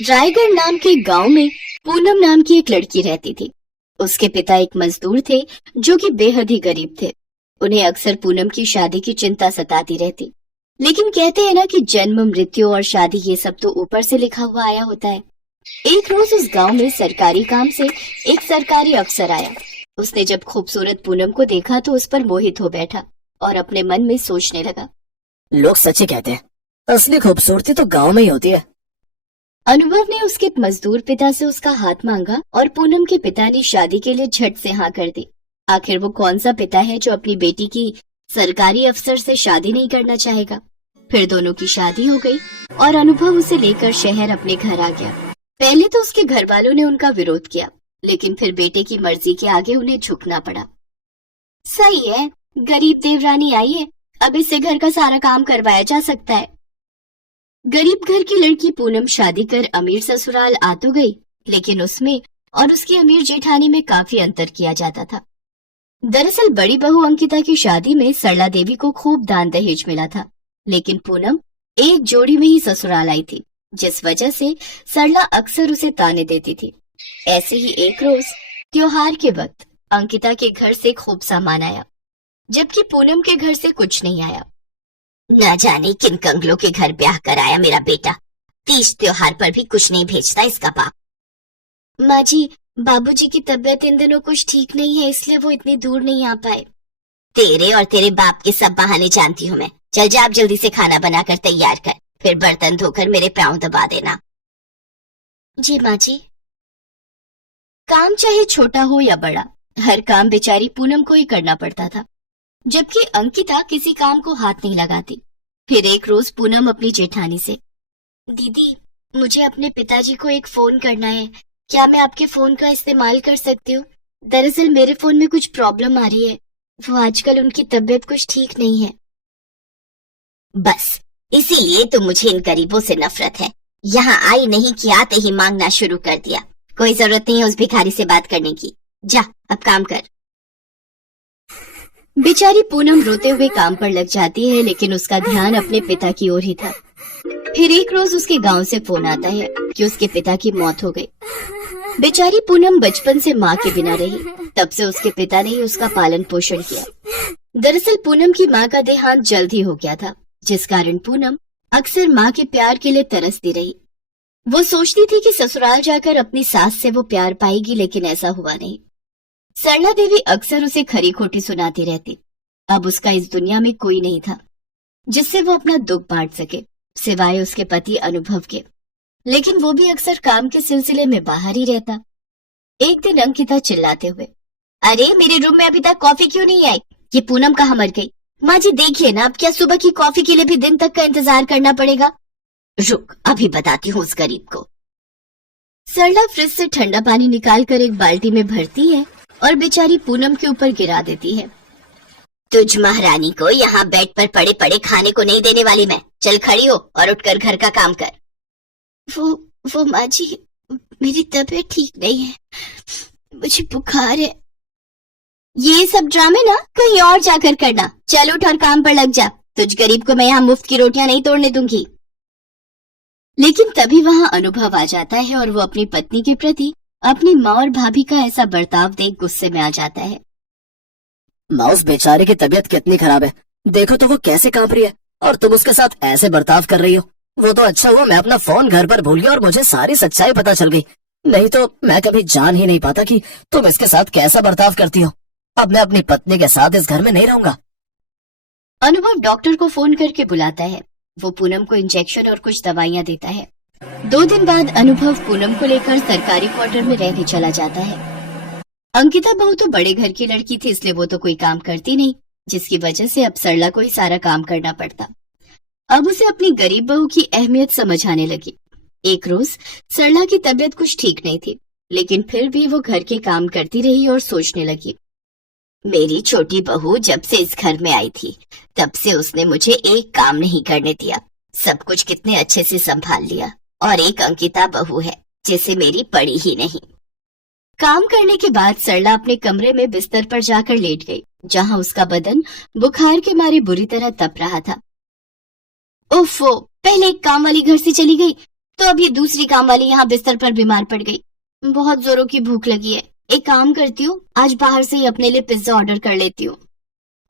रायगढ़ नाम के गांव में पूनम नाम की एक लड़की रहती थी। उसके पिता एक मजदूर थे जो कि बेहद ही गरीब थे। उन्हें अक्सर पूनम की शादी की चिंता सताती रहती। लेकिन कहते हैं ना कि जन्म, मृत्यु और शादी ये सब तो ऊपर से लिखा हुआ आया होता है। एक रोज उस गांव में सरकारी काम से एक सरकारी अफसर आया। उसने जब खूबसूरत पूनम को देखा तो उस पर मोहित हो बैठा और अपने मन में सोचने लगा। लोग सच ही कहते हैं, असली खूबसूरती तो गांव में ही होती है। अनुभव ने उसके मजदूर पिता से उसका हाथ मांगा और पूनम के पिता ने शादी के लिए झट से हाँ कर दी। आखिर वो कौन सा पिता है जो अपनी बेटी की सरकारी अफसर से शादी नहीं करना चाहेगा। फिर दोनों की शादी हो गई और अनुभव उसे लेकर शहर अपने घर आ गया। पहले तो उसके घर वालों ने उनका विरोध किया, लेकिन फिर बेटे की मर्जी के आगे उन्हें झुकना पड़ा। सही है, गरीब देवरानी आई है, अब इससे घर का सारा काम करवाया जा सकता है। गरीब घर की लड़की पूनम शादी कर अमीर ससुराल आ तो गई, लेकिन उसमें और उसकी अमीर जेठानी में काफी अंतर किया जाता था। दरअसल बड़ी बहू अंकिता की शादी में सरला देवी को खूब दान दहेज मिला था, लेकिन पूनम एक जोड़ी में ही ससुराल आई थी, जिस वजह से सरला अक्सर उसे ताने देती थी। ऐसे ही एक रोज त्योहार के वक्त अंकिता के घर से खूब सामान आया, जबकि पूनम के घर से कुछ नहीं आया। न जाने किन कंगलों के घर ब्याह कराया मेरा बेटा, तीज त्योहार पर भी कुछ नहीं भेजता इसका बाप। माँ जी, बाबूजी की तबीयत इन दिनों कुछ ठीक नहीं है, इसलिए वो इतनी दूर नहीं आ पाए। तेरे और तेरे बाप के सब बहाने जानती हूँ मैं। चल जा, आप जल्दी से खाना बनाकर तैयार कर, फिर बर्तन धोकर मेरे पांव दबा देना। जी माँ जी। काम चाहे छोटा हो या बड़ा, हर काम बेचारी पूनम को ही करना पड़ता था, जबकि अंकिता किसी काम को हाथ नहीं लगाती। फिर एक रोज पूनम अपनी जेठानी से, दीदी मुझे अपने पिताजी को एक फोन करना है, क्या मैं आपके फोन का इस्तेमाल कर सकती हूँ? दरअसल मेरे फोन में कुछ प्रॉब्लम आ रही है, वो आजकल उनकी तबीयत कुछ ठीक नहीं है। बस इसीलिए तो मुझे इन गरीबों से नफरत है। यहाँ आई नहीं कि आते ही मांगना शुरू कर दिया। कोई जरूरत नहीं है उस भिखारी से बात करने की, जा अब काम कर। बेचारी पूनम रोते हुए काम पर लग जाती है, लेकिन उसका ध्यान अपने पिता की ओर ही था। फिर एक रोज उसके गांव से फोन आता है कि उसके पिता की मौत हो गई। बेचारी पूनम बचपन से माँ के बिना रही, तब से उसके पिता ने ही उसका पालन पोषण किया। दरअसल पूनम की माँ का देहांत जल्द ही हो गया था, जिस कारण पूनम अक्सर माँ के प्यार के लिए तरसती रही। वो सोचती थी कि ससुराल जाकर अपनी सास से वो प्यार पाएगी, लेकिन ऐसा हुआ नहीं। सरला देवी अक्सर उसे खरी खोटी सुनाती रहती। अब उसका इस दुनिया में कोई नहीं था जिससे वो अपना दुख बांट सके, सिवाय उसके पति अनुभव के। लेकिन वो भी अक्सर काम के सिलसिले में बाहर ही रहता। एक दिन अंकिता चिल्लाते हुए, अरे मेरे रूम में अभी तक कॉफी क्यों नहीं आई? ये पूनम कहाँ मर गई? माँ जी देखिए ना, अब क्या सुबह की कॉफी के लिए भी दिन तक का इंतजार करना पड़ेगा? रुक, अभी बताती हूँ उस गरीब को। सरला फ्रिज से ठंडा पानी निकालकर एक बाल्टी में भरती है और बेचारी पूनम के ऊपर गिरा देती है। तुझ महारानी को यहाँ बेड पर पड़े पड़े खाने को नहीं देने वाली मैं। चल खड़ी हो और उठकर घर का काम कर। वो माँ जी, मेरी तबीयत ठीक नहीं है, मुझे बुखार है। ये सब ड्रामे ना कहीं और जाकर करना। चल उठ और काम पर लग जा। तुझ गरीब को मैं यहाँ मुफ्त की रोटियां नहीं तोड़ने दूंगी। लेकिन तभी वहाँ अनुभव आ जाता है और वो अपनी पत्नी के प्रति अपनी माँ और भाभी का ऐसा बर्ताव देख गुस्से में आ जाता है। माँ, उस बेचारे की तबीयत कितनी खराब है, देखो तो वो कैसे कांप रही है, और तुम उसके साथ ऐसे बर्ताव कर रही हो। वो तो अच्छा हुआ मैं अपना फोन घर पर भूल गया और मुझे सारी सच्चाई पता चल गई, नहीं तो मैं कभी जान ही नहीं पाता कि तुम इसके साथ कैसा बर्ताव करती हो। अब मैं अपनी पत्नी के साथ इस घर में नहीं रहूंगा। अनुभव डॉक्टर को फोन करके बुलाता है। वो पूनम को इंजेक्शन और कुछ दवाइयाँ देता है। 2 दिन बाद अनुभव पूनम को लेकर सरकारी क्वार्टर में रहने चला जाता है। अंकिता बहू तो बड़े घर की लड़की थी, इसलिए वो तो कोई काम करती नहीं, जिसकी वजह से अब सरला को ही सारा काम करना पड़ता। अब उसे अपनी गरीब बहू की अहमियत समझ आने लगी। एक रोज सरला की तबीयत कुछ ठीक नहीं थी, लेकिन फिर भी वो घर के काम करती रही और सोचने लगी, मेरी छोटी बहू जब से इस घर में आई थी तब से उसने मुझे एक काम नहीं करने दिया, सब कुछ कितने अच्छे से संभाल लिया। और एक अंकिता बहू है जिसे मेरी पड़ी ही नहीं। काम करने के बाद सरला अपने कमरे में बिस्तर पर जाकर लेट गई, जहां उसका बदन बुखार के मारे बुरी तरह तप रहा था। ओफो, पहले एक काम वाली घर से चली गई तो अब ये दूसरी काम वाली यहाँ बिस्तर पर बीमार पड़ गई। बहुत जोरों की भूख लगी है, एक काम करती हूँ, आज बाहर से ही अपने लिए पिज्जा ऑर्डर कर लेती हूँ।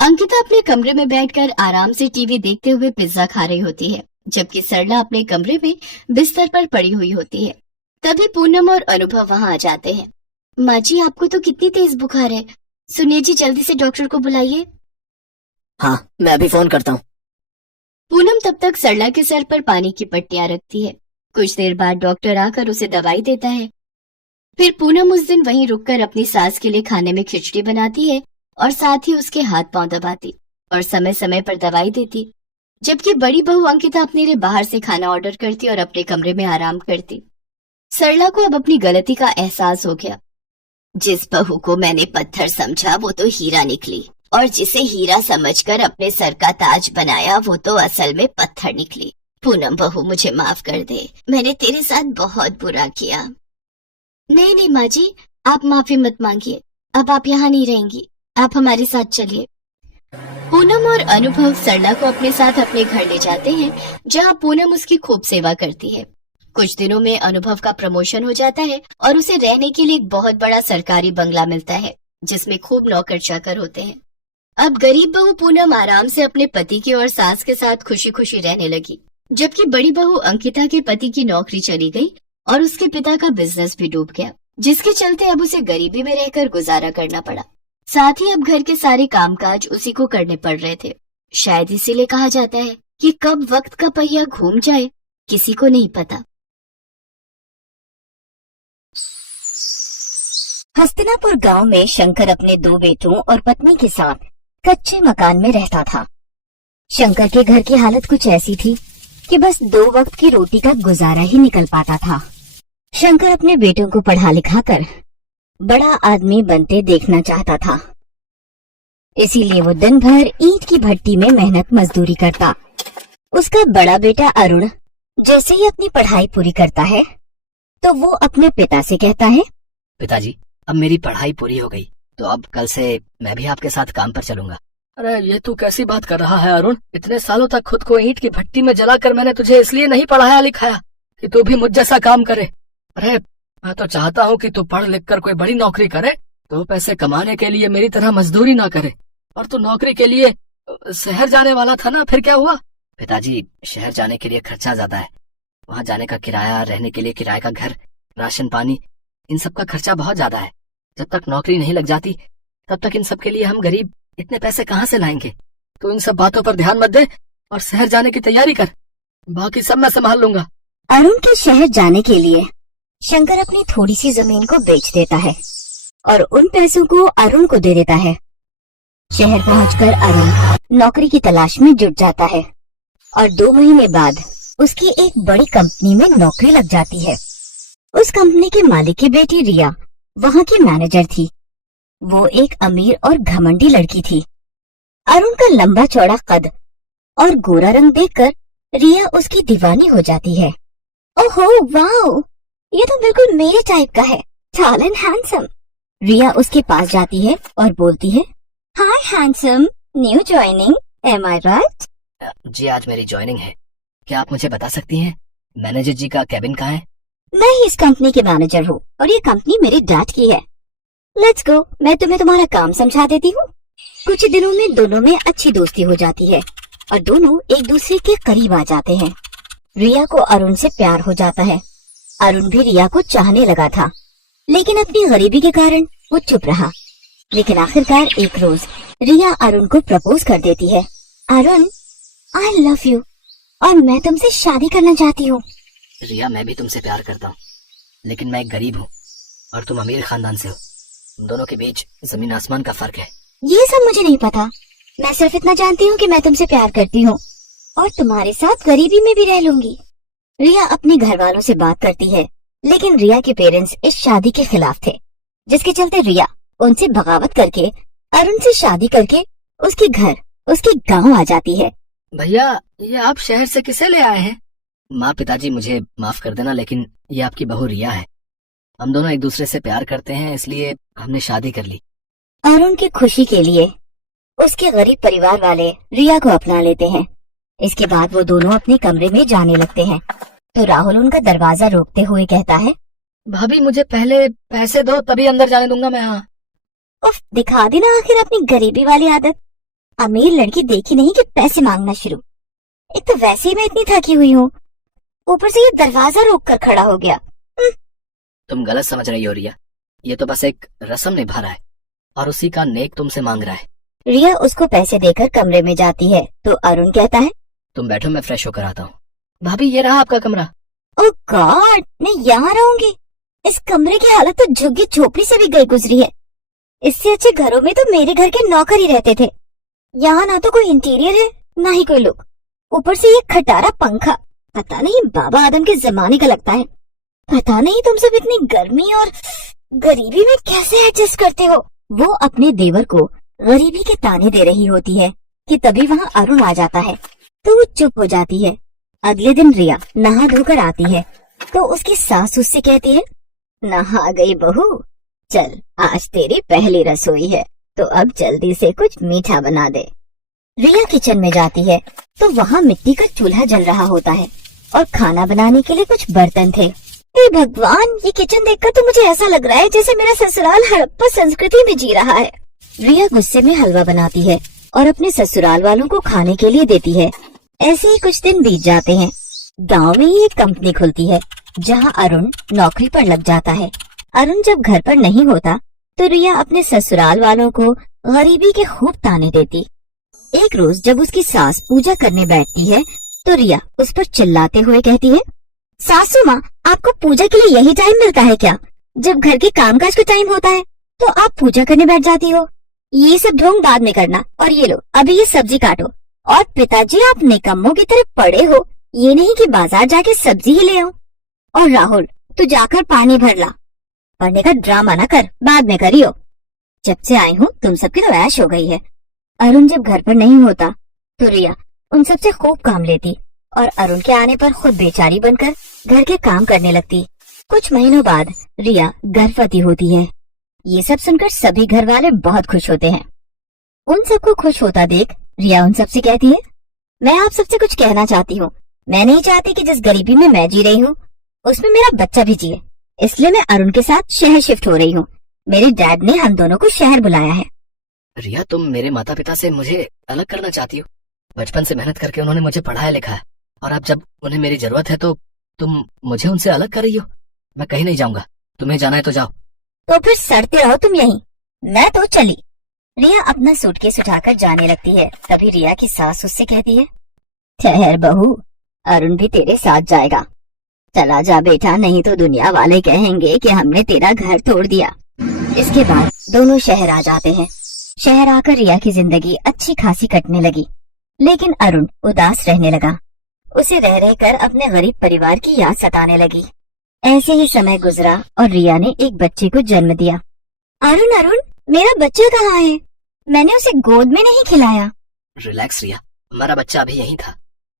अंकिता अपने कमरे में बैठकर आराम से टीवी देखते हुए पिज्जा खा रही होती है, जबकि सरला अपने कमरे में बिस्तर पर पड़ी हुई होती है। तभी पूनम और अनुभव वहाँ आ जाते हैं। माँ जी, आपको तो कितनी तेज बुखार है, सुनिए जी, जल्दी से डॉक्टर को बुलाइए। हाँ, मैं अभी फोन करता हूँ। पूनम तब तक सरला के सर पर पानी की पट्टियां रखती है। कुछ देर बाद डॉक्टर आकर उसे दवाई देता है। फिर पूनम उस दिन वहीं रुककर अपनी सास के लिए खाने में खिचड़ी बनाती है और साथ ही उसके हाथ पांव दबाती और समय समय पर दवाई देती, जबकि बड़ी बहू अंकिता अपने लिए बाहर से खाना ऑर्डर करती और अपने कमरे में आराम करती। सरला को अब अपनी गलती का एहसास हो गया। जिस बहू को मैंने पत्थर समझा वो तो हीरा निकली, और जिसे हीरा समझकर अपने सर का ताज बनाया वो तो असल में पत्थर निकली। पूनम बहू, मुझे माफ कर दे, मैंने तेरे साथ बहुत बुरा किया। नहीं नहीं माँ जी, आप माफी मत मांगिए, अब आप यहाँ नहीं रहेंगी, आप हमारे साथ चलिए। पूनम और अनुभव सरला को अपने साथ अपने घर ले जाते हैं, जहाँ पूनम उसकी खूब सेवा करती है। कुछ दिनों में अनुभव का प्रमोशन हो जाता है और उसे रहने के लिए एक बहुत बड़ा सरकारी बंगला मिलता है, जिसमें खूब नौकर चाकर होते हैं। अब गरीब बहू पूनम आराम से अपने पति की और सास के साथ खुशी खुशी रहने लगी, जबकि बड़ी बहू अंकिता के पति की नौकरी चली गई और उसके पिता का बिजनेस भी डूब गया, जिसके चलते अब उसे गरीबी में रहकर गुजारा करना पड़ा। साथ ही अब घर के सारे कामकाज उसी को करने पड़ रहे थे। शायद इसीलिए कहा जाता है कि कब वक्त का पहिया घूम जाए किसी को नहीं पता। हस्तिनापुर गांव में शंकर अपने 2 बेटों और पत्नी के साथ कच्चे मकान में रहता था। शंकर के घर की हालत कुछ ऐसी थी कि बस 2 वक्त की रोटी का गुजारा ही निकल पाता था। शंकर अपने बेटों को पढ़ा लिखा कर बड़ा आदमी बनते देखना चाहता था, इसीलिए वो दिन भर ईंट की भट्टी में मेहनत मजदूरी करता। उसका बड़ा बेटा अरुण जैसे ही अपनी पढ़ाई पूरी करता है तो वो अपने पिता से कहता है, पिताजी, अब मेरी पढ़ाई पूरी हो गई, तो अब कल से मैं भी आपके साथ काम पर चलूंगा। अरे ये तू कैसी बात कर रहा है अरुण? इतने सालों तक खुद को ईंट की भट्टी में जलाकर मैंने तुझे इसलिए नहीं पढ़ाया लिखाया कि तू भी मुझ जैसा काम करे। अरे मैं तो चाहता हूँ कि तू पढ़ लिख कर कोई बड़ी नौकरी करे, तो पैसे कमाने के लिए मेरी तरह मजदूरी ना करे। और तू नौकरी के लिए शहर जाने वाला था ना, फिर क्या हुआ? पिताजी, शहर जाने के लिए खर्चा ज्यादा है, वहाँ जाने का किराया, रहने के लिए किराए का घर, राशन पानी, इन सब का खर्चा बहुत ज्यादा है। जब तक नौकरी नहीं लग जाती तब तक इन सब के लिए हम गरीब इतने पैसे कहाँ से लाएंगे? तो इन सब बातों पर ध्यान मत दे और शहर जाने की तैयारी कर, बाकी सब मैं संभाल लूंगा। अरुण के शहर जाने के लिए शंकर अपनी थोड़ी सी जमीन को बेच देता है और उन पैसों को अरुण को दे देता है। शहर पहुंचकर अरुण नौकरी की तलाश में जुट जाता है और 2 महीने बाद उसकी एक बड़ी कंपनी में नौकरी लग जाती है। उस कंपनी के मालिक की बेटी रिया वहाँ की मैनेजर थी। वो एक अमीर और घमंडी लड़की थी। अरुण का लंबा चौड़ा कद और गोरा रंग देखकर रिया उसकी दीवानी हो जाती है। ओहो वाओ, ये तो बिल्कुल मेरे टाइप का है, टॉल एंड हैंडसम। रिया उसके पास जाती है और बोलती है, हाय हैंडसम, न्यू ज्वाइनिंग, एम आई राइट? जी, आज मेरी ज्वाइनिंग है। क्या आप मुझे बता सकती हैं मैनेजर जी का कैबिन कहाँ है? मैं ही इस कंपनी के मैनेजर हूँ और ये कंपनी मेरे डैड की है। लेट्स गो, मैं तुम्हें तुम्हारा काम समझा देती हूँ। कुछ दिनों में दोनों में अच्छी दोस्ती हो जाती है और दोनों एक दूसरे के करीब आ जाते हैं। रिया को अरुण से प्यार हो जाता है। अरुण भी रिया को चाहने लगा था, लेकिन अपनी गरीबी के कारण वो चुप रहा। लेकिन आखिरकार एक रोज रिया अरुण को प्रपोज कर देती है। अरुण, आई लव यू और मैं तुमसे शादी करना चाहती हूँ। रिया, मैं भी तुमसे प्यार करता हूँ, लेकिन मैं एक गरीब हूँ और तुम अमीर खानदान से हो। तुम दोनों के बीच जमीन आसमान का फर्क है। ये सब मुझे नहीं पता, मैं सिर्फ इतना जानती हूँ कि मैं तुमसे प्यार करती हूँ और तुम्हारे साथ गरीबी में भी रह लूंगी। रिया अपने घर वालों से बात करती है, लेकिन रिया के पेरेंट्स इस शादी के खिलाफ थे, जिसके चलते रिया उनसे बगावत करके अरुण से शादी करके उसके घर, उसके गांव आ जाती है। भैया, ये आप शहर से किसे ले आए हैं? माँ, पिताजी, मुझे माफ कर देना, लेकिन ये आपकी बहू रिया है। हम दोनों एक दूसरे से प्यार करते हैं, इसलिए हमने शादी कर ली। अरुण की खुशी के लिए उसके गरीब परिवार वाले रिया को अपना लेते हैं। इसके बाद वो दोनों अपने कमरे में जाने लगते हैं तो राहुल उनका दरवाजा रोकते हुए कहता है, भाभी मुझे पहले पैसे दो तभी अंदर जाने दूंगा मैं। हाँ उफ, दिखा दी ना आखिर अपनी गरीबी वाली आदत। अमीर लड़की देखी नहीं कि पैसे मांगना शुरू। एक तो वैसे ही मैं इतनी थकी हुई हूँ, ऊपर से ये दरवाजा रोक कर खड़ा हो गया। तुम गलत समझ रही हो रिया, ये तो बस एक रस्म निभा रहा है और उसी का नेक तुमसे मांग रहा है। रिया उसको पैसे देकर कमरे में जाती है तो अरुण कहता है, तुम बैठो, मैं फ्रेश होकर आता हूँ। भाभी ये रहा आपका कमरा। ओह गॉड, मैं यहाँ रहूंगी? इस कमरे की हालत तो झुग्गी झोपड़ी से भी गई गुजरी है। इससे अच्छे घरों में तो मेरे घर के नौकर ही रहते थे। यहाँ ना तो कोई इंटीरियर है ना ही कोई लुक, ऊपर से ये खटारा पंखा पता नहीं बाबा आदम के जमाने का लगता है। पता नहीं तुम सब इतनी गर्मी और गरीबी में कैसे एडजस्ट करते हो। वो अपने देवर को गरीबी के ताने दे रही होती है कि तभी वहाँ अरुण आ जाता है तो वो चुप हो जाती है। अगले दिन रिया नहा धोकर आती है तो उसकी सास उससे कहती है, नहा गई बहू, चल आज तेरी पहली रसोई है तो अब जल्दी से कुछ मीठा बना दे। रिया किचन में जाती है तो वहाँ मिट्टी का चूल्हा जल रहा होता है और खाना बनाने के लिए कुछ बर्तन थे। हे भगवान, ये किचन देखकर तो मुझे ऐसा लग रहा है जैसे मेरा ससुराल हड़प्पा संस्कृति में जी रहा है। रिया गुस्से में हलवा बनाती है और अपने ससुराल वालों को खाने के लिए देती है। ऐसे ही कुछ दिन बीत जाते हैं। गांव में ही एक कंपनी खुलती है जहां अरुण नौकरी पर लग जाता है। अरुण जब घर पर नहीं होता तो रिया अपने ससुराल वालों को गरीबी के खूब ताने देती। एक रोज जब उसकी सास पूजा करने बैठती है तो रिया उस पर चिल्लाते हुए कहती है, सासू माँ, आपको पूजा के लिए यही टाइम मिलता है क्या? जब घर के कामकाज का टाइम होता है तो आप पूजा करने बैठ जाती हो। ये सब ढोंग बाद में करना, और ये लो अभी ये सब्जी काटो। और पिताजी, आप निकम्मों की तरह पड़े हो, ये नहीं कि बाजार जाके सब्जी ही ले आओ। और राहुल, तू जाकर पानी भर ला। पढ़ने का ड्रामा न कर, बाद में करियो। जब से आई हूँ तुम सबकी तो ऐश हो गई है। अरुण जब घर पर नहीं होता तो रिया उन सबसे खूब काम लेती और अरुण के आने पर खुद बेचारी बनकर घर के काम करने लगती। कुछ महीनों बाद रिया गर्भवती होती है। ये सब सुनकर सभी घर वाले बहुत खुश होते हैं। उन सबको खुश होता देख रिया उन सबसे कहती है, मैं आप सबसे कुछ कहना चाहती हूँ। मैं नहीं चाहती कि जिस गरीबी में मैं जी रही हूँ उसमें मेरा बच्चा भी जिए, इसलिए मैं अरुण के साथ शहर शिफ्ट हो रही हूँ। मेरे डैड ने हम दोनों को शहर बुलाया है। रिया, तुम मेरे माता पिता से मुझे अलग करना चाहती हो? बचपन से मेहनत करके उन्होंने मुझे पढ़ाया लिखा है और अब जब उन्हें मेरी जरूरत है तो तुम मुझे उनसे अलग कर रही हो। मैं कहीं नहीं जाऊंगा, तुम्हें जाना है तो जाओ। तो फिर सड़ते रहो तुम यहीं, मैं तो चली। रिया अपना सूटकेस उठाकर जाने लगती है। तभी रिया की सास उससे कहती है, ठहर बहू, अरुण भी तेरे साथ जाएगा। चला जा बेटा, नहीं तो दुनिया वाले कहेंगे कि हमने तेरा घर तोड़ दिया। इसके बाद दोनों शहर आ जाते हैं। शहर आकर रिया की जिंदगी अच्छी खासी कटने लगी, लेकिन अरुण उदास रहने लगा। उसे रह रहकर अपने गरीब परिवार की याद सताने लगी। ऐसे ही समय गुजरा और रिया ने एक बच्चे को जन्म दिया। अरुण, अरुण, मेरा बच्चा कहाँ है? मैंने उसे गोद में नहीं खिलाया। रिलैक्स रिया, हमारा बच्चा अभी यहीं था।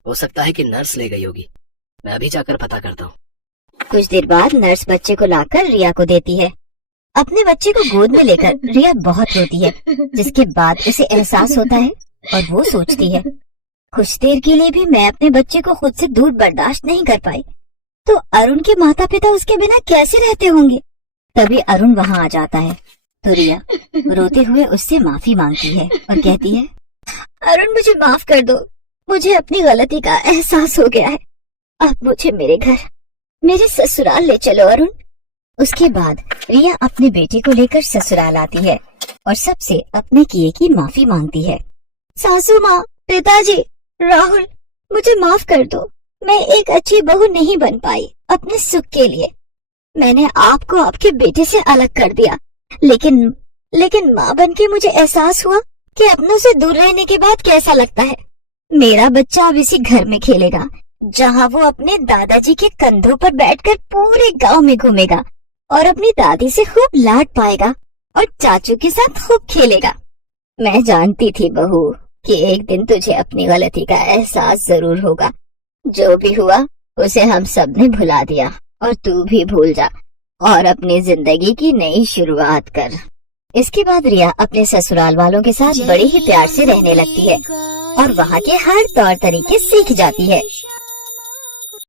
हो सकता है कि नर्स ले गई होगी, मैं अभी जाकर पता करता हूँ। कुछ देर बाद नर्स बच्चे को लाकर रिया को देती है। अपने बच्चे को गोद में लेकर रिया बहुत रोती है, जिसके बाद उसे एहसास होता है और वो सोचती है, कुछ देर के लिए भी मैं अपने बच्चे को खुद से दूर बर्दाश्त नहीं कर पाई तो अरुण के माता पिता उसके बिना कैसे रहते होंगे। तभी अरुण वहाँ आ जाता है तो रिया रोते हुए उससे माफी मांगती है और कहती है, अरुण मुझे माफ कर दो, मुझे अपनी गलती का एहसास हो गया है। अब मुझे मेरे घर, मेरे ससुराल ले चलो अरुण। उसके बाद रिया अपने बेटे को लेकर ससुराल आती है और सबसे अपने किए की माफी मांगती है। सासू माँ, पिताजी, राहुल, मुझे माफ कर दो। मैं एक अच्छी बहू नहीं बन पाई अपने सुख के लिए। मैंने आपको आपके बेटे से अलग कर दिया, लेकिन माँ बनके मुझे एहसास हुआ कि अपनों से दूर रहने के बाद कैसा लगता है। मेरा बच्चा अब इसी घर में खेलेगा जहाँ वो अपने दादाजी के कंधों पर बैठकर पूरे गांव में घूमेगा और अपनी दादी से खूब लाड पाएगा और चाचू के साथ खूब खेलेगा। मैं जानती थी बहू कि एक दिन तुझे अपनी गलती का एहसास जरूर होगा। जो भी हुआ उसे हम सब ने भुला दिया और तू भी भूल जा और अपनी जिंदगी की नई शुरुआत कर। इसके बाद रिया अपने ससुराल वालों के साथ बड़े ही प्यार से रहने लगती है और वहाँ के हर तौर तरीके सीख जाती है।